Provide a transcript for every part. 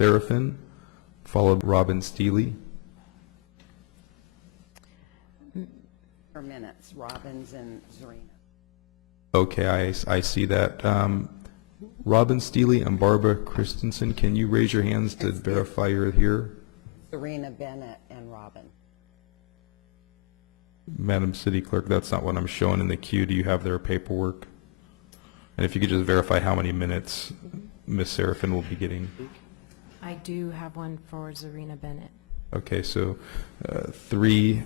Serafin, followed Robin Steely. For minutes, Robbins and Zarina. Okay, I see that. Robin Steely and Barbara Christensen, can you raise your hands to verify you're here? Zarina, Bennett, and Robin. Madam City Clerk, that's not what I'm showing in the queue. Do you have their paperwork? And if you could just verify how many minutes Ms. Serafin will be getting. I do have one for Zarina Bennett. Okay, so 3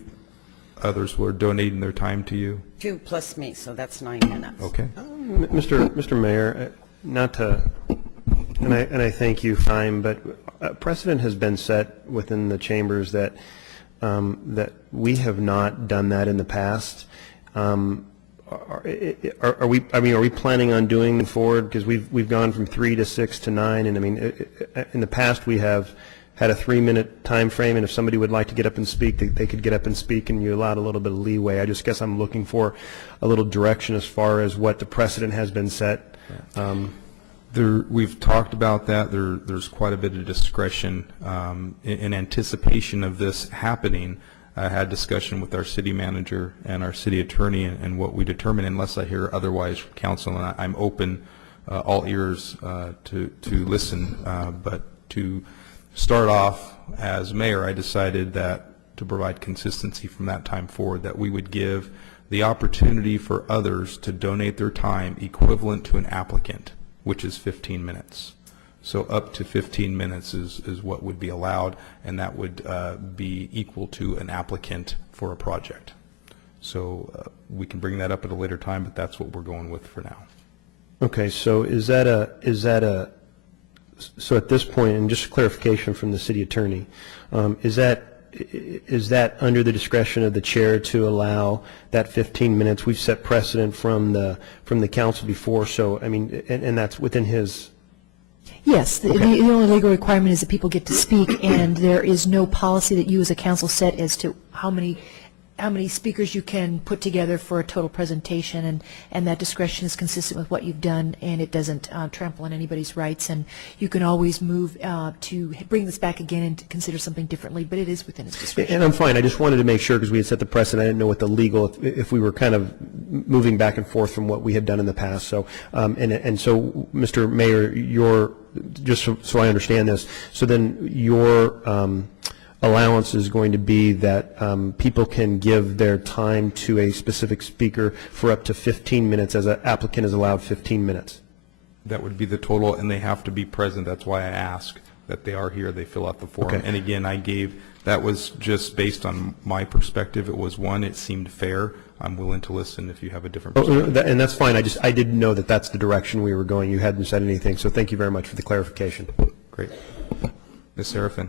others were donating their time to you? 2 plus me, so that's 9 minutes. Okay. Mr. Mayor, not to, and I thank you, fine, but precedent has been set within the chambers that that we have not done that in the past. Are we? I mean, are we planning on doing forward? Because we've gone from 3 to 6 to 9, and I mean, in the past we have had a 3-minute time frame, and if somebody would like to get up and speak, they could get up and speak, and you allowed a little bit of leeway. I just guess I'm looking for a little direction as far as what the precedent has been set. We've talked about that. There's quite a bit of discretion. In anticipation of this happening, I had discussion with our city manager and our city attorney, and what we determine, unless I hear otherwise from council, and I'm open, all ears to listen, but to start off as mayor, I decided that to provide consistency from that time forward, that we would give the opportunity for others to donate their time equivalent to an applicant, which is 15 minutes. So up to 15 minutes is what would be allowed, and that would be equal to an applicant for a project. So we can bring that up at a later time, but that's what we're going with for now. Okay, so so at this point, and just clarification from the city attorney, is that under the discretion of the chair to allow that 15 minutes? We've set precedent from the council before, so I mean, and that's within his. Yes, the only legal requirement is that people get to speak, and there is no policy that you as a council set as to how many speakers you can put together for a total presentation, and that discretion is consistent with what you've done, and it doesn't trample on anybody's rights, and you can always move to bring this back again and to consider something differently, but it is within its discretion. And I'm fine. I just wanted to make sure, because we had set the precedent. I didn't know what the legal, if we were kind of moving back and forth from what we had done in the past. So, and so, Mr. Mayor, just so I understand this, so then your allowance is going to be that people can give their time to a specific speaker for up to 15 minutes, as an applicant is allowed 15 minutes. That would be the total, and they have to be present. That's why I ask that they are here, they fill out the form. Okay. And again, that was just based on my perspective. It was one, it seemed fair. I'm willing to listen if you have a different perspective. And that's fine. I didn't know that that's the direction we were going. You hadn't said anything, so thank you very much for the clarification. Great. Ms. Serafin.